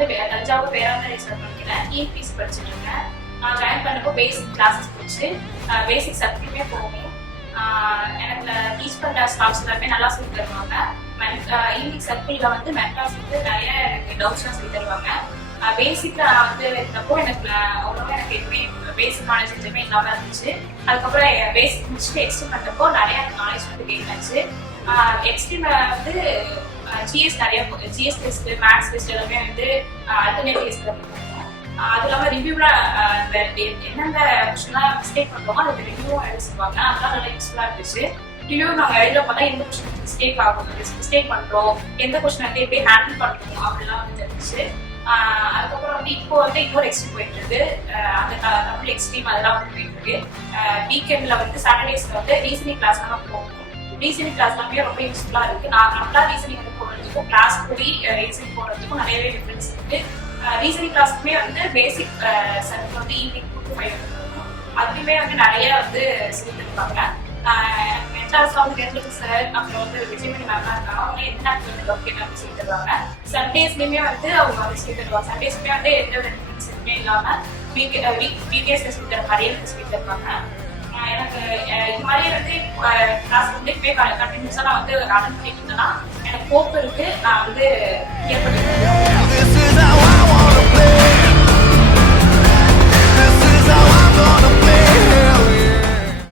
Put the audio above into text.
வந்து தஞ்சாவூர் வேளாண்மை படிக்கிறேன். டிஎன்பிஎஸ்சி படிச்சுட்டு இருக்கேன். நான் ஜாயின் பண்ணப்போ பேசிக் கிளாஸஸ் போச்சு. பேசிக் சப்ஜெக்ட்டுமே போகும். எனக்கு டீச் பண்ணுற ஸ்டாஃப்ஸ் எல்லாமே நல்லா சொல்லி தருவாங்க. ஈவினிங் சர்க்கிளில் வந்து மென்டார்ஸ் வந்து நிறைய எனக்கு டவுட்ஸ்லாம் சொல்லி தருவாங்க. பேசிக்ல வந்து இருந்தப்போ எனக்கு அவ்வளோவா எனக்கு எதுவுமே பேசிக் நாலேஜ் எதுவுமே இல்லாமல் இருந்துச்சு. அதுக்கப்புறம் பேசிக் முடிச்சுட்டு எக்ஸ்டெண்ட் பண்ணுறப்போ நிறைய நாலேஜ் வந்து கெயின் ஆச்சு. எக்ஸ்ட்ரீம்ல வந்து ஜிஎஸ் நிறைய ஜிஎஸ் டெஸ்ட், மேத்ஸ் டெஸ்ட் எல்லாமே வந்து அல்டர்னேட் டெஸ்ட்ல பண்ணுவோம். அது இல்லாமல் ரிவ்யூல என்னென்ன கொஸ்டின்லாம் மிஸ்டேக் பண்ணுறோமோ அதுக்கு ரிவ்யூவும் எழுத சொல்லுவாங்க. அதெல்லாம் நல்லா யூஸ்ஃபுல்லாக இருந்துச்சு. ரிவ்யூ நாங்கள் எழுத பார்த்தா எந்த கொஸ்டின் மிஸ்டேக் ஆகும், மிஸ்டேக் பண்ணுறோம், எந்த கொஸ்டின் வந்து எப்படி ஹேண்டில் பண்ணுறோம் அப்படிலாம் வந்து தெரிஞ்சிச்சு. அதுக்கப்புறம் வந்து இப்போ வந்து இன்னொரு எக்ஸ்ட்ரீம் போயிட்டு இருக்கு. அந்த தமிழ் எக்ஸ்ட்ரீம் அதெல்லாம் வந்து போயிட்டு இருக்கு. வீக்கெண்ட்ல வந்து சாட்டர்டேஸ்ல வந்து ரீசனிங் கிளாஸ் எல்லாம் போகணும். ரீசனிங் கிளாஸ் எல்லாமே ரொம்ப யூஸ்ஃபுல்லா இருக்கு. நான் நம்மளா ரீசனிங் வந்து போடுறதுக்கும் கிளாஸ் போய் ரீசனிங் போடுறதுக்கும் நிறையவே டிஃபரன்ஸ் இருக்கு. ரீசனிங் கிளாஸ்க்குமே வந்து பேசிக் சர்க்கிள் வந்து ஈவினிங் 2 to 5 இருக்கும். அதுலேயுமே வந்து நிறைய வந்து சொல்லி தருவாங்க. மென்டார்ஸ்லாம் வந்து கேட்டு சார், அப்புறம் வந்து விஜயமணி மேம்லாம் இருக்காங்க. அவங்க என்ன லொக்கேட் வந்து சொல்லி தருவாங்க. சண்டேஸ்லையுமே வந்து அவங்க வந்து சொல்லி தருவாங்க. சண்டேஸ்மே வந்து எந்த ஒரு டிஃபரன்ஸ் எதுவுமே இல்லாமல் வீக்கேஸ்ல சொல்லி தர மாதிரியே எனக்கு சொல்லி தருவாங்க. எனக்கு இது மாதிரியே வந்து கிளாஸ் வந்து இப்பவே கண்டினியூஸாக நான் வந்து அட்டன் பண்ணிட்டு இருந்தேன்னா எனக்கு ஹோப் இருக்கு. நான் வந்து ஏற்படுத்த